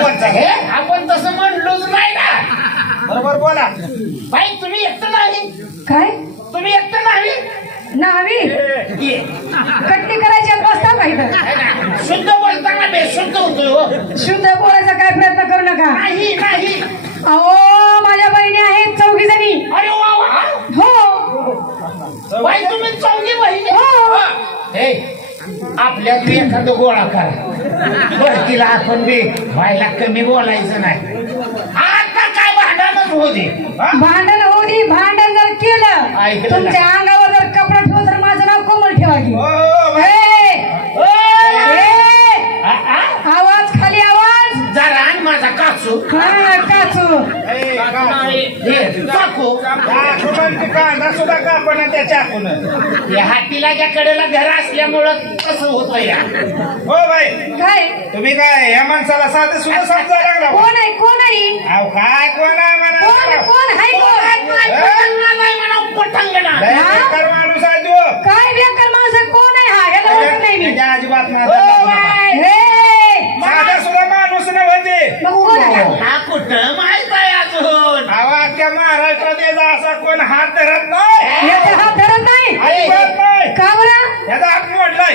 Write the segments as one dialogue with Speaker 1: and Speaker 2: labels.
Speaker 1: कोणचा
Speaker 2: हे आपण तसं म्हणलोच नाही ना.
Speaker 1: बरोबर बोला.
Speaker 2: बाई तुम्ही एकटं नाही,
Speaker 3: काय
Speaker 2: तुम्ही एकटं नाही.
Speaker 3: नावी
Speaker 2: ये.
Speaker 3: कट्टी करायची आणि बसता का इथं?
Speaker 2: है ना? शुद्ध बोलताना बेशुद्ध होतोय हो.
Speaker 3: शुद्ध बोलायचा काय प्रयत्न करू नका.
Speaker 2: नाही नाही.
Speaker 3: अहो माझ्या बहिणी आहेत 4 जणी.
Speaker 2: अरे वा वा.
Speaker 3: हो
Speaker 2: बाई तुम्ही चौघी बहिणी.
Speaker 3: हो.
Speaker 2: हे आपल्यातली एखादं गोळा करा बरं, तिला आपण बी व्हायला कमी बोलायचं नाही. आता काय भांडणच होऊ दे.
Speaker 3: भांडण होऊ दे. भांडण जर केलं
Speaker 2: ऐकलं का?
Speaker 3: तुमच्या अंगावर जर कपडा ठेवलं तर माझं नाव कोमल ठेवा की.
Speaker 1: हो,
Speaker 3: ए, ए,
Speaker 2: आ, आ?
Speaker 3: आवाज खाली आवाज.
Speaker 2: जरा आण माझा काचू.
Speaker 3: हा काचू.
Speaker 1: ए, का?
Speaker 2: हे चाकू.
Speaker 1: कांदा सुद्धा कापण त्या चाकून.
Speaker 2: या हातीला ज्या कडेला घर असल्यामुळं कसं होतं या.
Speaker 1: हो बाई,
Speaker 3: काय
Speaker 1: तुम्ही काय या माणसाला साधं सुद्धा समजायला लागला बा?
Speaker 3: कोण आहे कोण आहे
Speaker 1: अहो काय कोण आहे म्हणा?
Speaker 3: कोण कोण आहे कोण?
Speaker 2: नाही म्हणा पटंगणा.
Speaker 1: लय बेकार माणूस आहे तो.
Speaker 3: काय बेकार माणसं कोण आहे हा? याला ओळख नाही मी.
Speaker 1: त्याच्या अजिबात
Speaker 2: ओ
Speaker 1: नाही.
Speaker 2: बाई.
Speaker 3: हे
Speaker 1: साधा सुद्धा माणूस नव्हते.
Speaker 3: मग कोण आहे?
Speaker 2: हा कुठं माहित आहे अजून.
Speaker 1: अख्ख्या महाराष्ट्रात याचा असा कोण हात धरत नाही.
Speaker 3: याचा हात धरत नाही.
Speaker 1: अजिबात नाही.
Speaker 3: का बरं?
Speaker 1: याचा हात मोडलाय.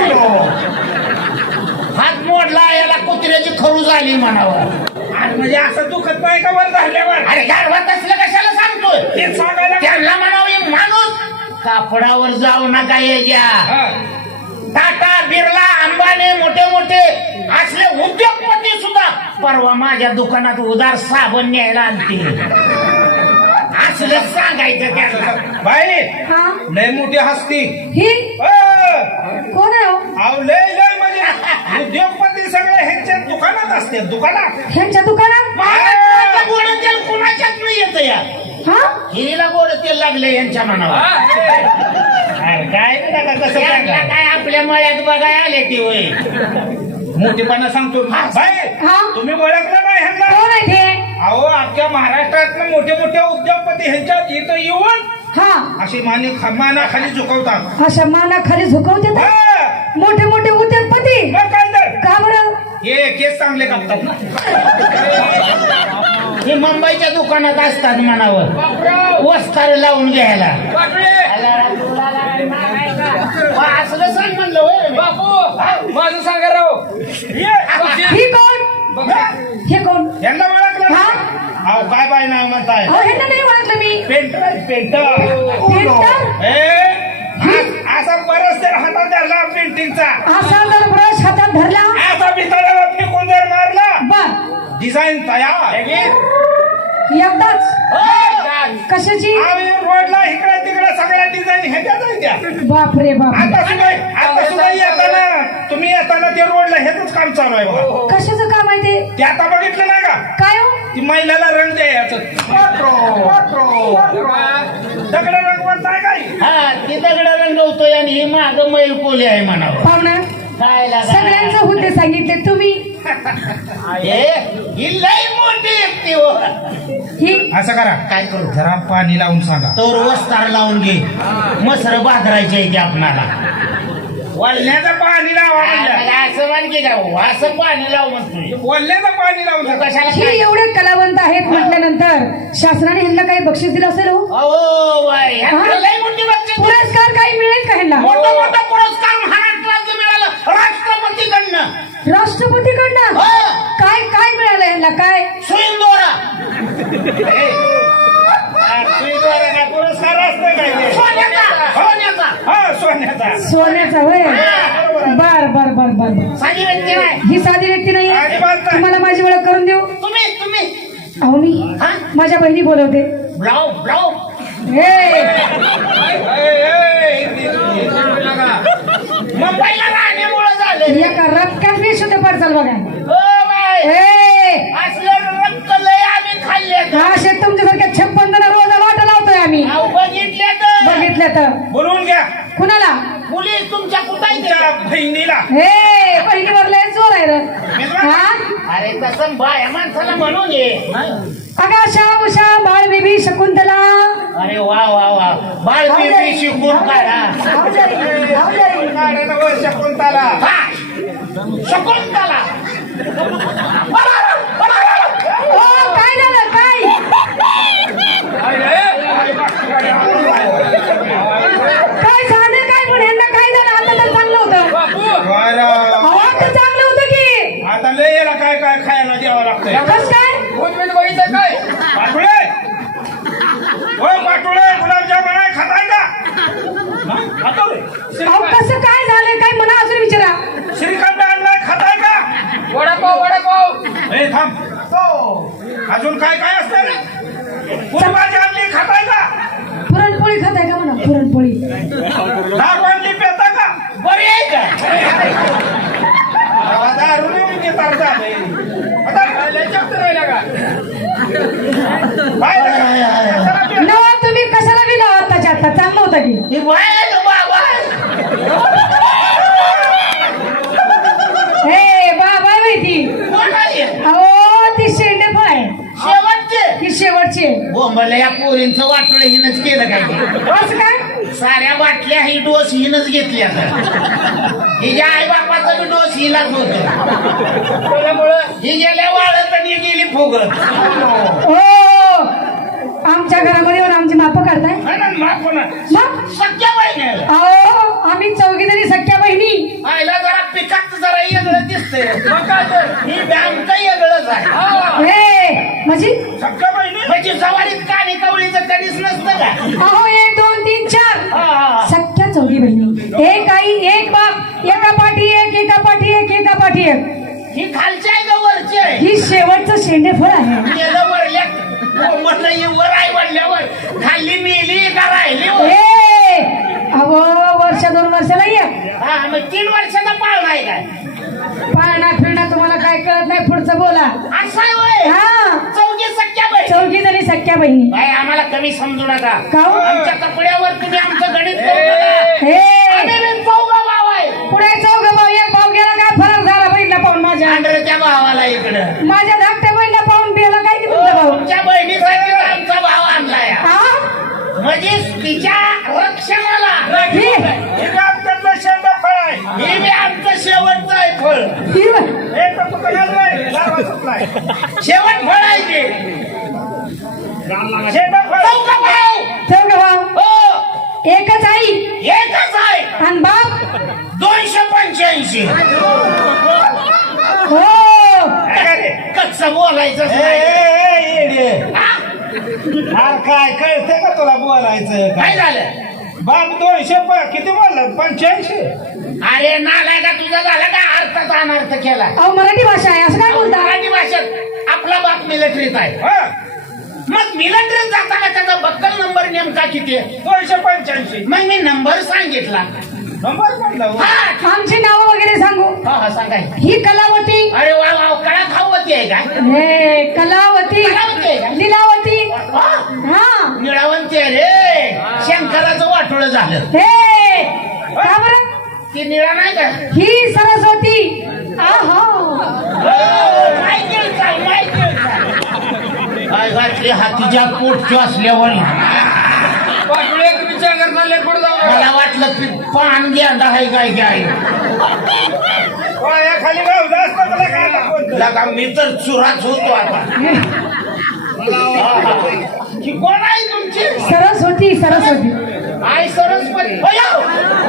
Speaker 2: हात मोडला याला कुत्र्याची खरू झाली म्हणावं.
Speaker 1: आणि म्हणजे असं दुखत नाही का वर झाल्यावर?
Speaker 2: अरे गाढवात असलं कशाला सांगतोय.
Speaker 1: तेच सांगायला.
Speaker 2: त्यांना म्हणावं माणूस कापडावर जाऊ नका याच्या.
Speaker 1: हा.
Speaker 2: टाटा बिर्ला अंबानी मोठे मोठे असले उद्योगपती सुद्धा परवा माझ्या दुकानात उदार साबण न्यायला आणते. असलं सांगायचं त्यांना.
Speaker 1: बाई
Speaker 3: हा
Speaker 1: लय मोठी हस्ती.
Speaker 3: ही
Speaker 1: अ,
Speaker 3: कोण आहे हो?
Speaker 1: अहो लय लय म्हणजे उद्योगपती सगळे ह्यांच्या दुकानात असते. दुकानात
Speaker 3: ह्यांच्या दुकानात.
Speaker 2: महाराष्ट्राचं गोड तेल कुणाच्याच नाही येतं या.
Speaker 3: हा
Speaker 2: हिरीला गोड तेल लागले यांच्या मनावर.
Speaker 1: अरे काय नाही नका तसं
Speaker 2: यांना
Speaker 1: सांगा.
Speaker 2: काय आपल्या मळ्यात बघाय आले ती वय.
Speaker 1: मोठेपणा सांगतो. बाई
Speaker 3: हा
Speaker 1: तुम्ही ओळखलं नाही ह्यांना?
Speaker 3: कोण आहे ते?
Speaker 1: अहो अख्ख्या महाराष्ट्रात मोठे मोठे उद्योगपती ह्यांच्या इथं येऊन
Speaker 3: हा
Speaker 1: अशी माना खाली झुकवतात.
Speaker 3: अशा माना खाली झुकवते तर?
Speaker 1: हा.
Speaker 3: मोठे मोठे उद्योगपती.
Speaker 1: मग काय तर
Speaker 3: का बरं?
Speaker 1: हे केस चांगले कापतात ना.
Speaker 2: हे मुंबईच्या दुकानात असतात म्हणावं वस्तार लावून घ्यायला. असलं सांग म्हणलं होय.
Speaker 4: बापू माझं सांगा राव.
Speaker 3: ही कोण? हे कोण?
Speaker 1: यांना ओळखलं?
Speaker 3: हा
Speaker 1: अहो काय बाय नाव म्हणताय?
Speaker 3: अहो ह्यांना नाही ओळखलं मी.
Speaker 1: पेंटर आहे, पेंटर.
Speaker 3: पेंटर?
Speaker 1: असा बरंच तर हातात धरला पेंटिंगचा.
Speaker 3: असा जर ब्रश हातात धरला
Speaker 1: असा भितळाला फेकून जर मारला
Speaker 3: बर
Speaker 1: डिझाईन तयार.
Speaker 3: एकदाच कशाची?
Speaker 1: आम्ही रोडला इकडे तिकडे सगळ्या डिझाईन ह्याच्या जायच्या.
Speaker 3: बापरे बाप.
Speaker 1: आता सुद्धा येताना तुम्ही येताना ते रोडला हेच काम चालू आहे बघा.
Speaker 3: कशाचं काम आहे ते?
Speaker 1: ते आता बघितलं नाही का?
Speaker 3: काय हो?
Speaker 1: ती महिलाला रंग द्यायचं. दगड रंगवत नाही काही.
Speaker 2: हा ती दगड रंगवतोय आणि ही माग मैल कोली आहे म्हणावं.
Speaker 3: पाहुणा
Speaker 2: काय लागा?
Speaker 3: सगळ्यांचे हुद्दे सांगितले तुम्ही.
Speaker 2: ही लई मोठी व्यक्ती हो.
Speaker 3: ही
Speaker 1: असं करा
Speaker 2: काय करू?
Speaker 1: जरा पाणी लावून सांगा.
Speaker 2: तोर वस्तार लावून घे. मसर बाजरायचे इथे आपणाला.
Speaker 1: वल्ल्याचं पाणी लावा म्हणलं.
Speaker 2: असं म्हण की काय असं पाणी लावू म्हणतोय.
Speaker 1: वल्ल्याचं पाणी लावून सांगा.
Speaker 2: कशाला
Speaker 3: ही
Speaker 2: काय?
Speaker 3: एवढे कलावंत आहेत म्हटल्यानंतर शासनाने ह्यांना काही बक्षीस दिलं असेल हो?
Speaker 2: अहो बाई ह्यांना लई मोठी बक्षीस.
Speaker 3: पुरस्कार काही मिळेल का ह्यांना?
Speaker 2: मोठा मोठा पुरस्कार महाराष्ट्रात मिळाला राष्ट्रपतीकडनं.
Speaker 3: राष्ट्रपतीकडनं?
Speaker 2: हो.
Speaker 3: काय काय मिळालं ह्यांना? काय?
Speaker 2: सुईंदोरा.
Speaker 1: सुईद्वारा काय पुरस्कार असतं काय ते?
Speaker 2: सोन्याचा सोन्याचा.
Speaker 1: हा सोन्याचा.
Speaker 3: सोन्याचा होय. बर बर बर बर.
Speaker 2: साधी व्यक्ती नाही.
Speaker 3: ही साधी व्यक्ती नाही.
Speaker 1: अजिबात नाही.
Speaker 3: तुम्हाला माझी ओळख करून देऊ?
Speaker 2: तुम्ही
Speaker 3: अहो मी
Speaker 2: हा?
Speaker 3: माझ्या बहिणी बोलवते.
Speaker 2: ब्लाऊ ब्लाऊ.
Speaker 3: हे
Speaker 2: मुंबईला राहण्यामुळे झालं.
Speaker 3: एका रक्कात मी शुद्ध पडचाल बघा.
Speaker 2: हो बाई
Speaker 3: हे
Speaker 2: असलं रक्त लय आम्ही खाल्ले.
Speaker 3: असे तुमच्यासारख्या 56 जण रोज वाटा लावतोय आम्ही.
Speaker 2: बघितले तर
Speaker 3: बघितलं तर.
Speaker 1: बोलवून घ्या
Speaker 3: कुणाला?
Speaker 2: मुली तुमच्या कुठे
Speaker 1: तुमच्या बहिणीला.
Speaker 3: हे बहिणीवर लय जोर आहे रे. हा
Speaker 2: अरे तसं बाया माणसाला म्हणून ये.
Speaker 3: आकाशा उषा बाळ बेबी शकुंतला.
Speaker 2: अरे वा वा वा बाळ बेबी शिकून काढा.
Speaker 1: शकुंतला.
Speaker 2: हा, शकुंतला.
Speaker 1: काय काय खायला द्यावं लागतंय
Speaker 3: कस काय
Speaker 4: भूतमीत बघितलं काय
Speaker 1: पाटुळे हो पाटुळे गुलाबजामुन आहे खाताय का हा? खातो रे.
Speaker 3: अहो कसं काय झालंय काय म्हणा अजून विचारा
Speaker 1: श्रीखंड आणलाय खाताय का
Speaker 4: वडापाव वडापाव
Speaker 1: ए थांब अजून काय काय असतं रे पुरभाजी आणली खाताय का
Speaker 3: पुरणपोळी खाताय का म्हणा पुरणपोळी
Speaker 1: नाग आणली पेता का
Speaker 2: बरी आहे का
Speaker 1: दारू नेऊन घेतात झालंय. आता
Speaker 4: राहिला का
Speaker 1: काय रे?
Speaker 3: नवा तुम्ही कशाला बी लावा आत्ताच्या आत्ता चांगलं होतं की
Speaker 2: ही बाय आहे का बाबा
Speaker 3: हे बाबा आहे माहिती
Speaker 2: कोण आहे
Speaker 3: अहो ती शेंडेफळ आहे
Speaker 2: शेवटचे
Speaker 3: ही शेवटची आहे.
Speaker 2: हो मला या पोरींचं वाटलं हिनच केलं काय
Speaker 3: असं काय
Speaker 2: साऱ्या बाटल्या ही डोस हिनच घेतली आता हिच्या आई बापाचा बी डोस हिलाच होत ही गेल्या वाळत आणि ही गेली फुगत
Speaker 3: हो आमच्या घरामध्ये येऊन आमची माप काढताय मग
Speaker 2: सख्या बहिणी
Speaker 3: अहो आम्ही चौघी जणी सख्या बहिणी
Speaker 2: आईला जरा पिकात जरा वेगळं दिसतंय मग काय तर ही बँक वेगळंच आहे
Speaker 3: हे म्हणजे
Speaker 1: सक्का बहिणी
Speaker 2: म्हणजे जवारीत कानी कवळीचं कधीच नसतं का
Speaker 3: अहो 1 2 3 4
Speaker 2: हा.
Speaker 3: सख्या चौघी बहिणी एक आई एक बाप एका पाठी एक एका पाठी एक एका पाठी एक
Speaker 2: ही खालची आहे का वरची आहे
Speaker 3: ही शेवटचं शेंडेफळ आहे
Speaker 2: गेलं वरल्या म्हटलं ही वर आई म्हणल्यावर खाल्ली मिली का राहिली वर?
Speaker 3: ए अहो वर्ष 2 वर्षाला एक
Speaker 2: हा मग 3 वर्षाचा पाळणा आहे काय
Speaker 3: पाळणा फिरणा तुम्हाला काय कळत नाही पुढचं बोला
Speaker 2: असं आहे होय
Speaker 3: हा
Speaker 2: चौघी सख्या बहीण
Speaker 3: चौघी जणी सख्या बहिणी
Speaker 2: बाई आम्हाला कमी समजू नका
Speaker 3: का हो?
Speaker 2: आमच्या कपड्यावर तुम्ही आमचं गणित करू नका.
Speaker 3: हे
Speaker 2: आम्ही बी चौघं भाव आहे
Speaker 3: पुढे चौघ भाऊ एक भाऊ गेला काय फरक झाला बहिणीला पाहून माझ्या
Speaker 2: आंध्रच्या भावाला इकडं
Speaker 3: माझ्या धाकट्या बहिणीला पाहून बियाला काय की तुमचा भाऊ
Speaker 2: तुमच्या बहिणीसाठी आमचा भाव आणलाय
Speaker 3: हा
Speaker 2: म्हणजे तिच्या रक्षणाला
Speaker 3: ही
Speaker 1: हे आमच्यातलं शेंडफळ आहे
Speaker 2: हे बी आमचं शेवटचं आहे फळ
Speaker 3: ही बघ.
Speaker 1: हे तर कुठं घाललंय गारवा सुटलाय
Speaker 2: शेवट फळ आहे ते
Speaker 1: शेंडफळ
Speaker 2: चौघं भाऊ
Speaker 3: चौघ भाऊ
Speaker 2: हो
Speaker 3: एकच आई
Speaker 2: एकच आहे
Speaker 3: आणि बाप
Speaker 2: 285
Speaker 3: हो
Speaker 1: काय रे?
Speaker 2: कच्च बोलायचं
Speaker 1: ए,
Speaker 2: नाही.
Speaker 1: ए, ए, येडे.
Speaker 2: हा?
Speaker 1: अरे काय कळतंय का तुला बोलायचं
Speaker 2: काय
Speaker 1: काय
Speaker 2: झालं
Speaker 1: बाप 200 किती बोलला 85
Speaker 2: अरे नालाय का तुझा झाला का अर्थाचा अनर्थ केला
Speaker 3: अहो मराठी भाषा आहे असं काय बोलता
Speaker 2: मराठी भाषेत आपला बाप मिलिटरीत आहे
Speaker 1: हा
Speaker 2: मग मिलिटरीत जाताना त्याचा बक्कल नंबर नेमका किती आहे
Speaker 1: 285
Speaker 2: मग मी नंबर सांगितला
Speaker 1: नंबर म्हणला हो.
Speaker 2: हा
Speaker 3: आमची नावं वगैरे सांगू
Speaker 2: हा हा सांगाय
Speaker 3: ही कलावती
Speaker 2: अरे वा वा कळा खावती आहे का
Speaker 3: हे कलावती
Speaker 2: कलावती आहे का?
Speaker 3: लीलावती
Speaker 2: हा,
Speaker 3: हा
Speaker 2: निळावंती आहे रे शंकराचं वाटोळ झालं
Speaker 3: हे का बरं
Speaker 2: ती निळा नाही का
Speaker 3: ही सरस्वती आहा
Speaker 2: मायकेल चाल मायकेल काय घातली हातीच्या पोटच्या असल्यावर
Speaker 4: पाटुळे तुम्ही चांगर चालले पुढे जाऊ
Speaker 2: मला वाटलं की पान गेंडा आहे काय काय
Speaker 1: खाली गाव जास्त तुला काय दाखवतो
Speaker 2: लगा मी तर चुराच होतो आता ही कोण आहे तुमची
Speaker 3: सरस्वती सरस्वती
Speaker 2: आई सरस्वती अयो!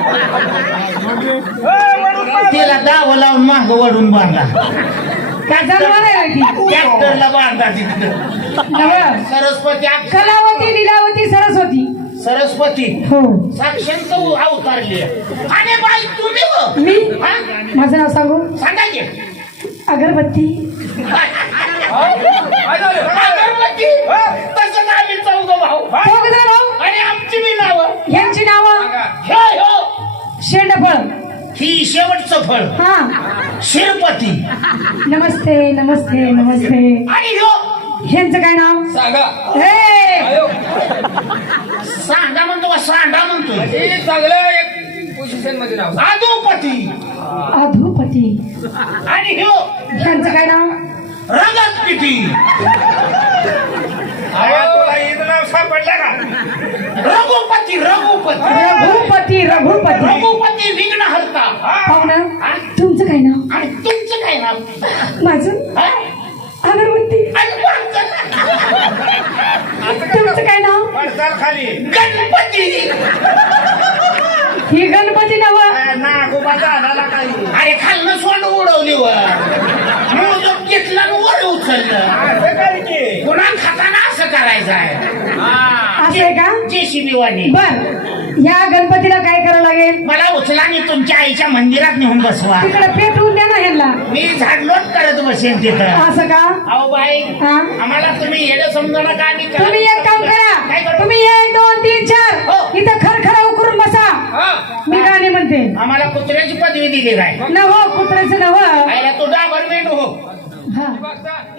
Speaker 1: वडून मार.
Speaker 2: तिला दाव लावून माग वडून बांधा
Speaker 3: का जन्माला आहे ती
Speaker 2: ट्रॅक्टरला बांधा तिथं
Speaker 3: नवं.
Speaker 2: सरस्वती
Speaker 3: कलावती लीलावती सरस्वती
Speaker 2: सरस्वती
Speaker 3: हो
Speaker 2: साक्षांत अवतारली आणि बाई तुम्ही हो?
Speaker 3: मी
Speaker 2: हा?
Speaker 3: माझं नाव सांगू
Speaker 2: सांगा की
Speaker 3: अगरबत्ती
Speaker 2: अगरबत्ती तसंच आम्ही चौघ भाऊ
Speaker 3: चौघ जण भाऊ
Speaker 2: आणि आमची बी नावं
Speaker 3: यांची नावं
Speaker 2: हे हो
Speaker 3: शेंडफळ
Speaker 2: ही शेवटचं फळ
Speaker 3: हा
Speaker 2: शिरपती
Speaker 3: नमस्ते नमस्ते नमस्ते
Speaker 2: आणि हो
Speaker 3: ह्यांचं काय नाव
Speaker 4: सांगा
Speaker 3: हे
Speaker 4: आयो
Speaker 2: सांगा म्हणतो का सांडा म्हणतो
Speaker 4: हे चांगलं एक पोझिशन मध्ये राहू
Speaker 2: आदोपती
Speaker 3: अधोपती
Speaker 2: आणि हो
Speaker 3: ह्यांचं काय नाव
Speaker 2: रगत पिटी
Speaker 1: अरे तुला हिचं नाव सापडलं का
Speaker 2: रघुपती रघुपती
Speaker 3: रघुपती रघुपती
Speaker 2: रघुपती विघ्न हरता
Speaker 3: पाहुणं तुमचं काय नाव
Speaker 2: आणि तुमचं काय नाव
Speaker 3: माझं
Speaker 2: हा?
Speaker 3: अगरबत्ती
Speaker 2: आणि माझं
Speaker 3: तुमचं काय नाव
Speaker 1: पडसाल खाली
Speaker 2: गणपती
Speaker 3: ही गणपती नाव
Speaker 1: नागोबा झाला काही
Speaker 2: अरे खालनं सोंड उडवली वर घेतलं आणि वर उचललं
Speaker 1: असं काय की
Speaker 2: पुन्हा खाताना असं करायचं आहे
Speaker 3: असं आहे का
Speaker 2: जेसीबी वाणी
Speaker 3: बर ह्या गणपतीला काय करावं लागेल
Speaker 2: मला उचला आणि तुमच्या आईच्या मंदिरात नेऊन बसवा
Speaker 3: तिकडे पेटवून द्या ना ह्यांना
Speaker 2: मी झाडलोट करत बसेन तिथं
Speaker 3: असं का
Speaker 2: अहो बाई
Speaker 3: हा?
Speaker 2: आम्हाला तुम्ही येणं समजा नका आम्ही करत-
Speaker 3: तुम्ही एक काम
Speaker 2: काय
Speaker 3: करा
Speaker 2: करू?
Speaker 3: तुम्ही 1 2 3 4
Speaker 2: हो.
Speaker 3: इथं खरखरा उकरून बसा मी गाणे म्हणते
Speaker 2: आम्हाला कुत्र्याची पदवी दिली काय
Speaker 3: नव कुत्र्याचं नव
Speaker 2: आईला तो डाबरमेंट हो
Speaker 3: हा